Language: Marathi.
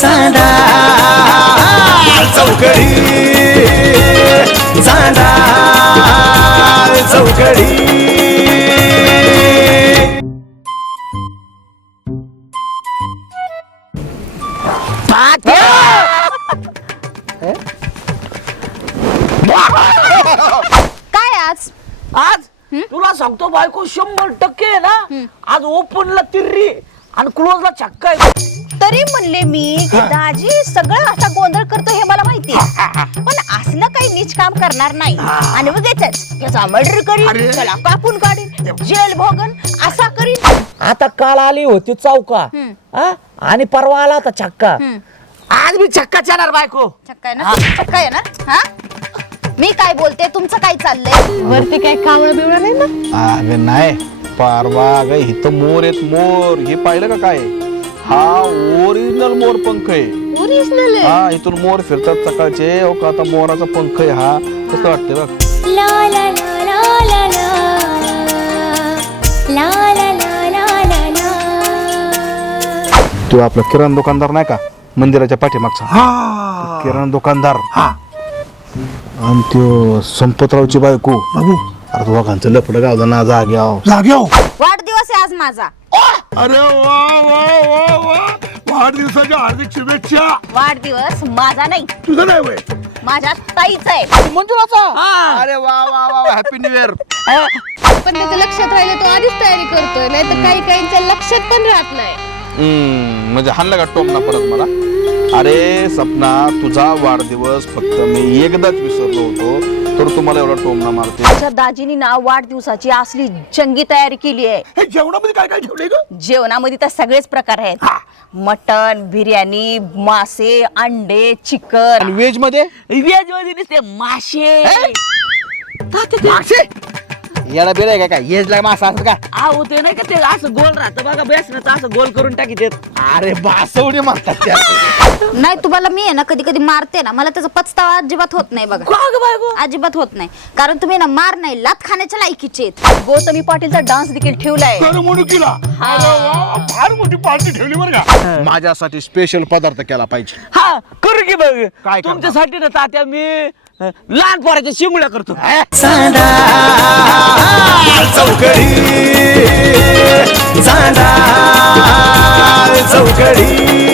चांदा चौकडी चांदा चौकडी. काय आज आज तुला सांगतो बायको 100% आहे ना. आज ओपनला तिर्री आणि क्लोजला छक्का आहे. तरी म्हणले मी की दाजी सगळं असा गोंधळ करतो हे मला माहिती पण असलं काही नीच काम करणार नाही आणि उगेच त्याचा मर्डर करीन त्याला कापून काढीन जेल भोगन असा करीन. आता काल आली होती चौका आणि परवा आला होता छक्का. आज मी छक्काच येणार बायको. चक्का आहे ना चक्का आहे ना. हा मी काय बोलते तुमचं काय चाललंय वरती काय कावळं बिवळं नाही ना. अगं नाही पारवा ग इथं मोर आहेत मोर. हे पाहिलं का काय हा ओरिजिनल मोर पंख आहे. ओरिजिनल हा इथून मोर फिरतात सकाळचे. हो का आता मोराचा पंख आहे हा. कसं वाटतंय बघ. ला ला ला ला ला ला ला ला ला ला ला. तो आपला किराणा दुकानदार नाही का मंदिराच्या पाठीमागचा किराणा दुकानदार आणि तो संपतरावची बायको. अरे दोघांचं लफडं गावलं ना जाग्याव. वाढदिवस आहे आज माझा. अरे वा वा वा वा वाढदिवसाच्या हार्दिक शुभेच्छा. वाढदिवस माझा नाही तुझं नाही वय माझ्या ताईचा आहे मंजुळाचा. अरे वा वा वा हॅपी न्यू इयर. पण त्याच्या लक्षात राहिले तो आधीच तयारी करतोय नाही तर काही काहींच्या लक्षात पण राहत नाही. म्हणजे हाणला का टोमना परत मला. अरे सपना तुझा वाढदिवस फक्त मी एकदाच विसरलो होतो तर तुम्हाला एवढा टोमना मारते. माझ्या दाजीनी ना वाढदिवसाची असली जंगी तयारी केली आहे. जेवणामध्ये काय काय ठेवले ग. जेवणामध्ये तर सगळेच प्रकार आहेत. मटन बिर्याणी मासे अंडे चिकन. व्हेज मध्ये व्हेज मध्ये नुसते मासे. याला बेला आहे काय येजला मासा असं काय. आहो ते नाही का ते असं गोल राहतं बघा बेसनाचं असं गोल करून टाकीत. अरे बासवडी मारतात त्या. नाही तुम्हाला मी आहे ना कधी कधी मारते ना मला त्याचा पछतावा अजिबात होत नाही बघा. अजिबात होत नाही कारण तुम्ही ना मार नाही लात खाण्याच्या लायकीचे आहेत. गौतमी पाटीलचा डान्स देखील ठेवलाय. फार मोठी पार्टी ठेवली बरं का. माझ्यासाठी स्पेशल पदार्थ केला पाहिजे. हा करू की बघ. काय तुमच्यासाठी ना तात्या मी लहान पोराच्या शिंगुळ्या करतो. चांदा चौकडी चांदा चौकडी.